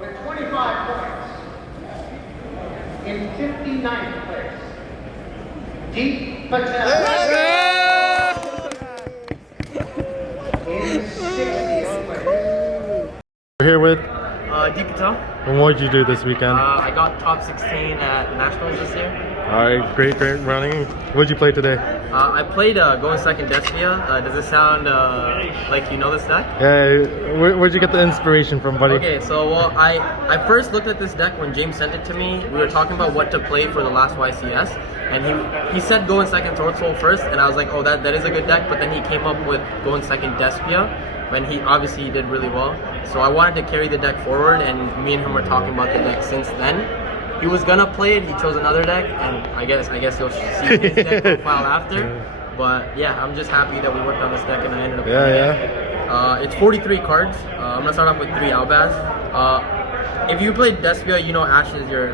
with 25 points. In 59th place, Deep Patel. In 60th place. We're here with. Deep Patel. And what did you do this weekend? I got top 16 at Nationals this year. Alright, great running. What did you play today? I played going second Despia. Does it sound like you know this deck? Yeah, where'd you get the inspiration from, buddy? Okay, so well, I first looked at this deck when James sent it to me. We were talking about what to play for the last YCS, and he said going second Sword Soul first, and I was like, oh, that is a good deck. But then he came up with going second Despia, when he obviously did really well. So I wanted to carry the deck forward, and me and him were talking about the deck since then. He was gonna play it, he chose another deck, and I guess you'll see his deck profile after. But yeah, I'm just happy that we worked on this deck and I ended up playing it. It's 43 cards. I'm gonna start off with 3 Albaz. If you play Despia, you know Ash is your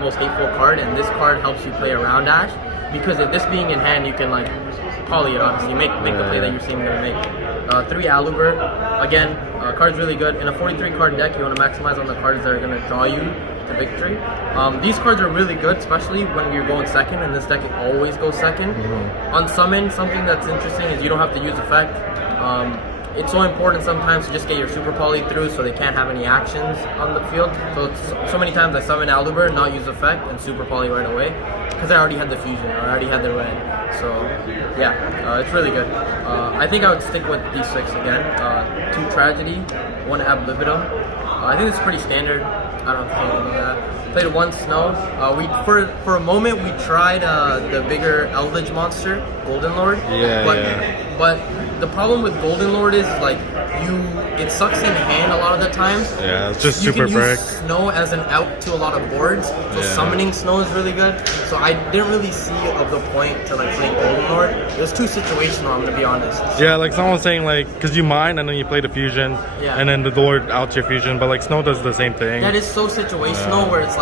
most hateful card, and this card helps you play around Ash, because if this being in hand, you can poly it, obviously, make the play that you seem to make. 3 Aluber. Again, card's really good. In a 43 card deck, you want to maximize on the cards that are going to draw you to victory. These cards are really good, especially when you're going second, and this deck always goes second. On summon, something that's interesting is you don't have to use effect. It's so important sometimes to just get your super poly through so they can't have any actions on the field. So many times I summon Aluber, not use effect, and super poly right away, because I already had the fusion, or I already had the red. So yeah, it's really good. I think I would stick with D6 again. 2 Tragedy, 1 Ab Libitum. I think it's pretty standard. I don't think you know that. Played 1 Snow. For a moment we tried the bigger Elvish monster, Golden Lord. But the problem with Golden Lord is it sucks in hand a lot of the times. Yeah, it's just super brick. You can use Snow as an out to a lot of boards, so summoning Snow is really good. So I didn't really see the point to playing Golden Lord. It was too situational, I'm gonna be honest. Yeah, someone was saying because you mine and then you play the fusion, and then the Lord outs your fusion, but Snow does the same thing. That is so situational, where it's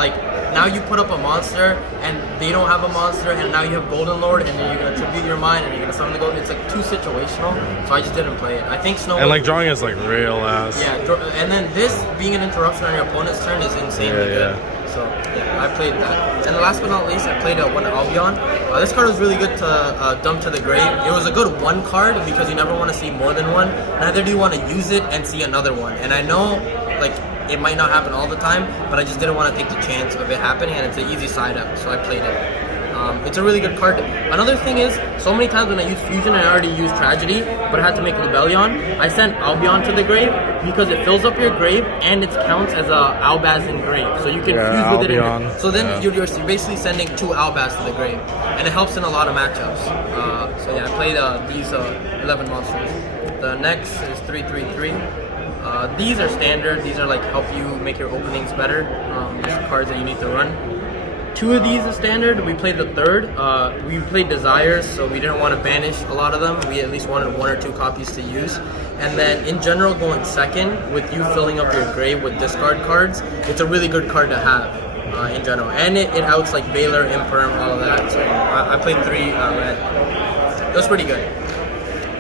now you put up a monster and they don't have a monster, and now you have Golden Lord, and then you're gonna tribute your mine and you're gonna summon the Golden. It's too situational, so I just didn't play it. I think Snow and drawing is real ass. Yeah, and then this being an interruption on your opponent's turn is insanely good. So yeah, I played that. And last but not least, I played 1 Albion. This card was really good to dump to the grave. It was a good 1 card because you never want to see more than 1. Neither do you want to use it and see another one. And I know it might not happen all the time, but I just didn't want to take the chance of it happening, and it's an easy side up, so I played it. It's a really good card. Another thing is, so many times when I use Fusion, I already used Tragedy, but I had to make Rebellion. I sent Albion to the grave because it fills up your grave and it counts as a Albaz in grave, so you can fuse with Albion. it. So then you're basically sending 2 Albaz to the grave, and it helps in a lot of matchups. So yeah, I played these 11 monsters. The next is 333. These are standard. These are help you make your openings better. Just cards that you need to run. 2 of these are standard. We played the 3rd. We played Desires, so we didn't want to banish a lot of them. We at least wanted 1 or 2 copies to use. And then in general, going second with you filling up your grave with discard cards, it's a really good card to have in general. And it outs Valor, Imperm, all of that. So I played 3 red. It was pretty good.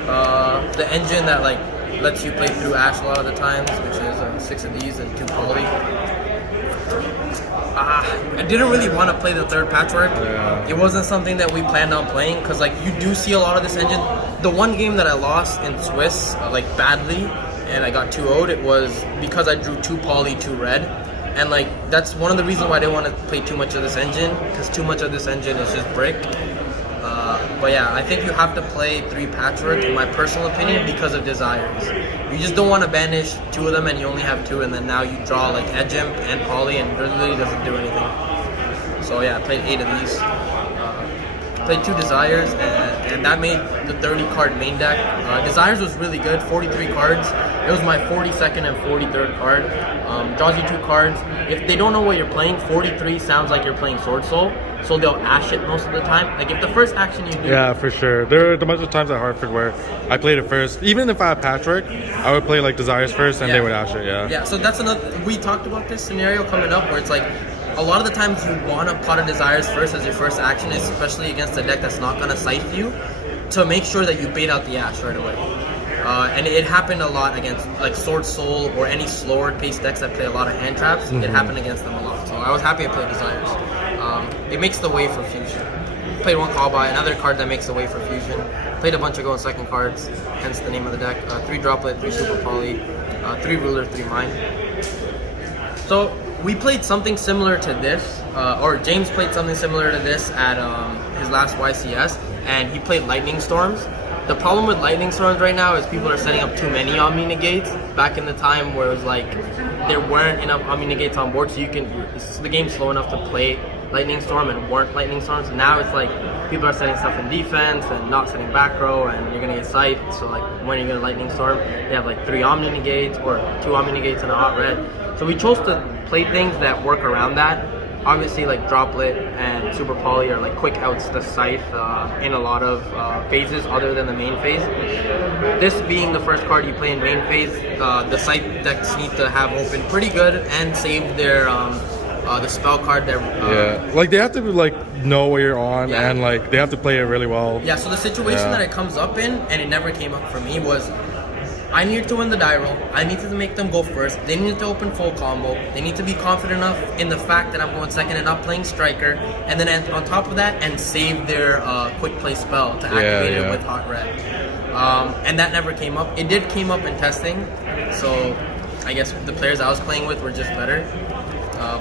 The engine that lets you play through Ash a lot of the times, which is 6 of these and 2 poly. I didn't really want to play the 3rd Patchwork. It wasn't something that we planned on playing, because you do see a lot of this engine. The one game that I lost in Swiss badly, and I got 2-0'd, it was because I drew 2 poly, 2 red. And that's one of the reasons why I didn't want to play too much of this engine, because too much of this engine is just brick. But yeah, I think you have to play 3 Patchwork, in my personal opinion, because of Desires. You just don't want to banish 2 of them and you only have 2, and then now you draw Edge Imp and Poly, and it really doesn't do anything. So yeah, I played 8 of these. Played 2 Desires, and that made the 30 card main deck. Desires was really good, 43 cards. It was my 42nd and 43rd card. Draws you 2 cards. If they don't know what you're playing, 43 sounds like you're playing Sword Soul, so they'll ash it most of the time. If the first action you do... Yeah, for sure. There are a bunch of times at Hartford where I played it first. Even if I had Patchwork, I would play Desires first, and they would ash it, Yeah, so that's another... We talked about this scenario coming up where it's a lot of the times you want to pot of Desires first as your first action, especially against a deck that's not going to scythe you, to make sure that you bait out the Ash right away. And it happened a lot against like Sword Soul or any slower paced decks that play a lot of hand traps. It happened against them a lot. So I was happy I played Desires. It makes the way for Fusion. Played one Call By, another card that makes the way for Fusion. Played a bunch of Go in Second cards, hence the name of the deck. 3 Droplet, 3 Super Poly, 3 Ruler, 3 Mine. So we played something similar to this, or James played something similar to this at his last YCS, and he played Lightning Storms. The problem with Lightning Storms right now is people are setting up too many Omni Negates. Back in the time where it was like there weren't enough Omni Negates on board, so the game's slow enough to play Lightning Storm and weren't Lightning Storms. Now it's like people are setting stuff in defense and not setting back row, and you're gonna get scythed. So like when you're gonna Lightning Storm, they have like 3 Omni Negates or 2 Omni Negates and a hot red. So we chose to play things that work around that. Obviously, like Droplet and Super Poly are like quick outs to Scythe in a lot of phases other than the main phase. This being the first card you play in main phase, the Scythe decks need to have open pretty good and save their the spell card. Like they have to like know what you're on, Yeah. and like they have to play it really well. Yeah. So the situation that it comes up in, and it never came up for me, was I needed to win the die roll. I needed to make them go first. They needed to open full combo. They need to be confident enough in the fact that I'm going second and not playing striker. And then on top of that, and save their quick play spell to activate it with hot red. And that never came up. It did came up in testing. So I guess the players I was playing with were just better.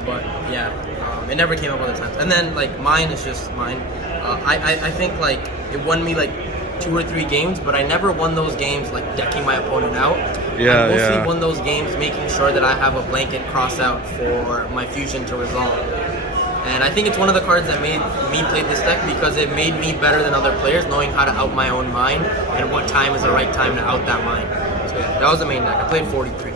But yeah, it never came up other times. And then like mine is just mine. I think like it won me like 2 or 3 games, but I never won those games like decking my opponent out. I mostly won those games making sure that I have a blanket cross out for my Fusion to resolve. And I think it's one of the cards that made me play this deck because it made me better than other players, knowing how to out my own mind and what time is the right time to out that mind. So yeah, that was the main deck. I played 43.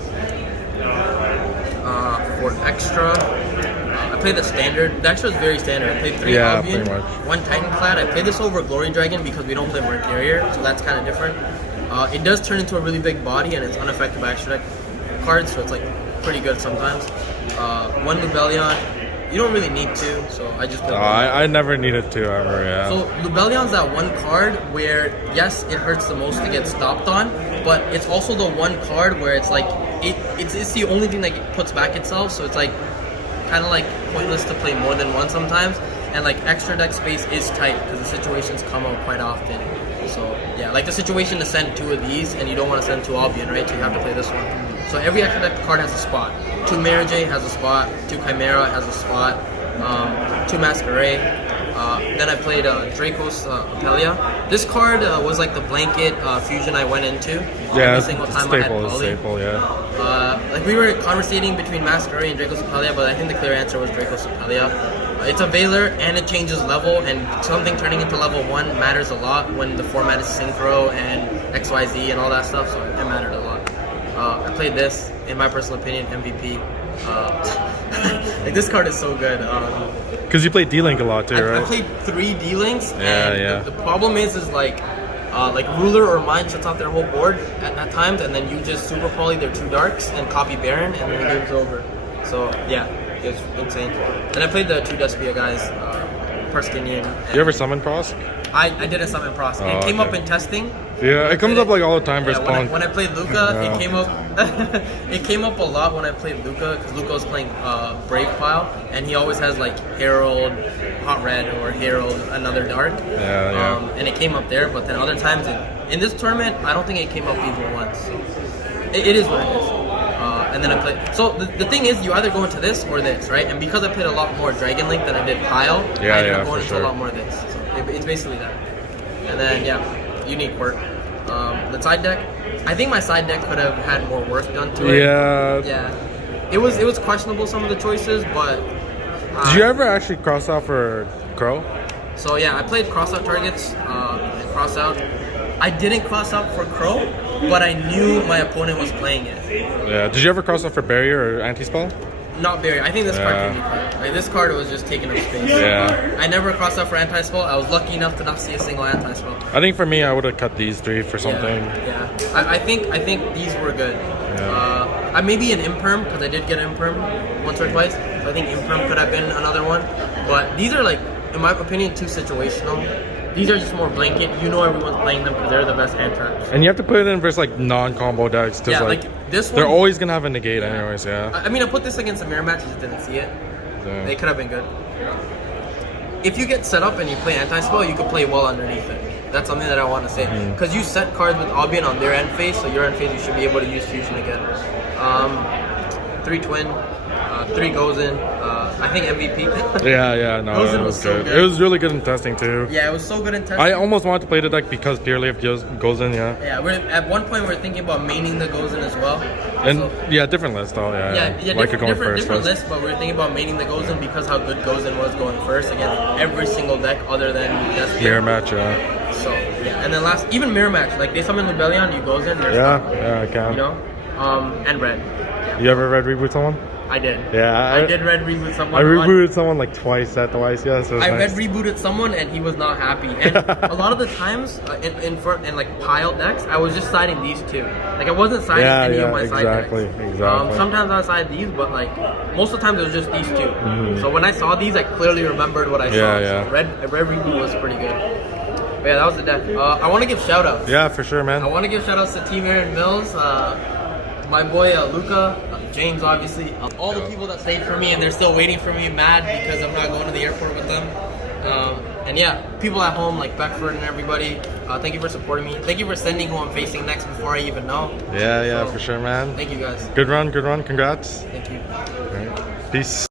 For extra, I played the standard. The extra is very standard. I played 3 Albion, 1 Titanclad. I played this over Glory Dragon because we don't play Merc Carrier, so that's kind of different. It does turn into a really big body, and it's unaffected by extra deck cards, so it's like pretty good sometimes. 1 Lubellion. You don't really need to, so I just played I never needed to ever, So Lubellion's that one card where, yes, it hurts the most to get stopped on, but it's also the one card where it's like, it's the only thing that puts back itself, so it's like, kind of like pointless to play more than one sometimes, and like extra deck space is tight, because the situations come out quite often. So yeah, like the situation to send 2 of these, and you don't want to send 2 Albion, right, so you have to play this one. So every extra deck card has a spot. 2 Marajay has a spot, 2 Chimera has a spot, 2 Masquerade. Then I played Dracos Apelia. This card was like the blanket fusion I went into every single time I had Poly. Like we were conversating between Masquerade and Dracos Apelia, but I think the clear answer was Dracos Apelia. It's a Veiler and it changes level, and something turning into level 1 matters a lot when the format is synchro and XYZ and all that stuff, so it mattered a lot. I played this, in my personal opinion, MVP. Like this card is so good. Because you play D-Link a lot too, right? I played 3 D-Links, and the problem is like Ruler or Mine shuts off their whole board at times, and then you just Super Poly their 2 Darks and copy Baron, and then the game's over. So yeah, it's insane. And I played the 2 Despia guys, Perskinian. You ever summon Prosk? I didn't summon Prosk. It came up in testing. Yeah, it comes up like all the time versus Pong. When I played Luca, it came up. It came up a lot when I played Luca, because Luca was playing Brave Pile, and he always has like Herald, Hot Red, or Herald, another Dark. And it came up there, but then other times in this tournament, I don't think it came up even once. So it is what it is. And then I played. So the thing is, you either go into this or this, right? And because I played a lot more Dragon Link than I did Pile, I ended up going into a lot more of this. So it's basically that. And then unique work. The side deck, I think my side deck could have had more work done to it. It was questionable, some of the choices, but did you ever actually cross out for Crow? So yeah, I played cross out targets and cross out. I didn't cross out for Crow, but I knew my opponent was playing it. Yeah. Did you ever cross out for Barrier or Anti-Spell? Not barrier. I think this card can be played. Like this card was just taking up space. I never crossed out for anti-spell. I was lucky enough to not see a single anti-spell. I think for me, I would have cut these 3 for something. I think these were good. I maybe an imperm, because I did get an imperm once or twice. So I think imperm could have been another one. But these are like, in my opinion, too situational. These are just more blanket. You know everyone's playing them because they're the best hand traps. And you have to put it in versus like non-combo decks. Yeah, like this one. they're always gonna have a negate anyways. Yeah. I mean, I put this against a mirror match. I just didn't see it. Yeah. They could have been good. If you get set up and you play anti-spell, you could play well underneath it. That's something that I want to say. Because you set cards with Albion on their end phase, so your end phase you should be able to use Fusion again. 3 Twin, 3 Gozen, I think MVP. Yeah, no, Gozen it was was so good. good. It was really good in testing too. Yeah, it was so good in testing. I almost wanted to play the deck because purely of goes in, yeah. Yeah, at one point we were thinking about maining the Gozen as well. And So- yeah, different list though, yeah. Like different list, but we were thinking about maining the Gozen because how good Gozen was going first against every single deck other than Despia. Mirror match, yeah. So yeah, and then last even mirror match, like they summon Rebellion, you Gozen, they're stuck, Yeah, I can. you know, and red. You ever red reboot someone? I did. Yeah, I did red reboot someone. I rebooted someone like twice at the YCS. So I nice. red rebooted someone and he was not happy. And a lot of the times in like pile decks, I was just siding these two. Like I wasn't siding any of my side decks. Exactly. Sometimes I side these, but like most of the times it was just these two. So when I saw these, I clearly remembered what I saw. Yeah. So red reboot was pretty good. But yeah, that was the deck. I want to give shout outs. Yeah, for sure, man. I want to give shout outs to Team Aaron Mills, my boy Luca, James, obviously, all the people that stayed for me and they're still waiting for me, mad because I'm not going to the airport with them. And yeah, people at home like Beckford and everybody, thank you for supporting me. Thank you for sending who I'm facing next before I even know. Yeah, So, for sure, man. Thank you guys. Good run. Congrats. Thank you. All right. Peace.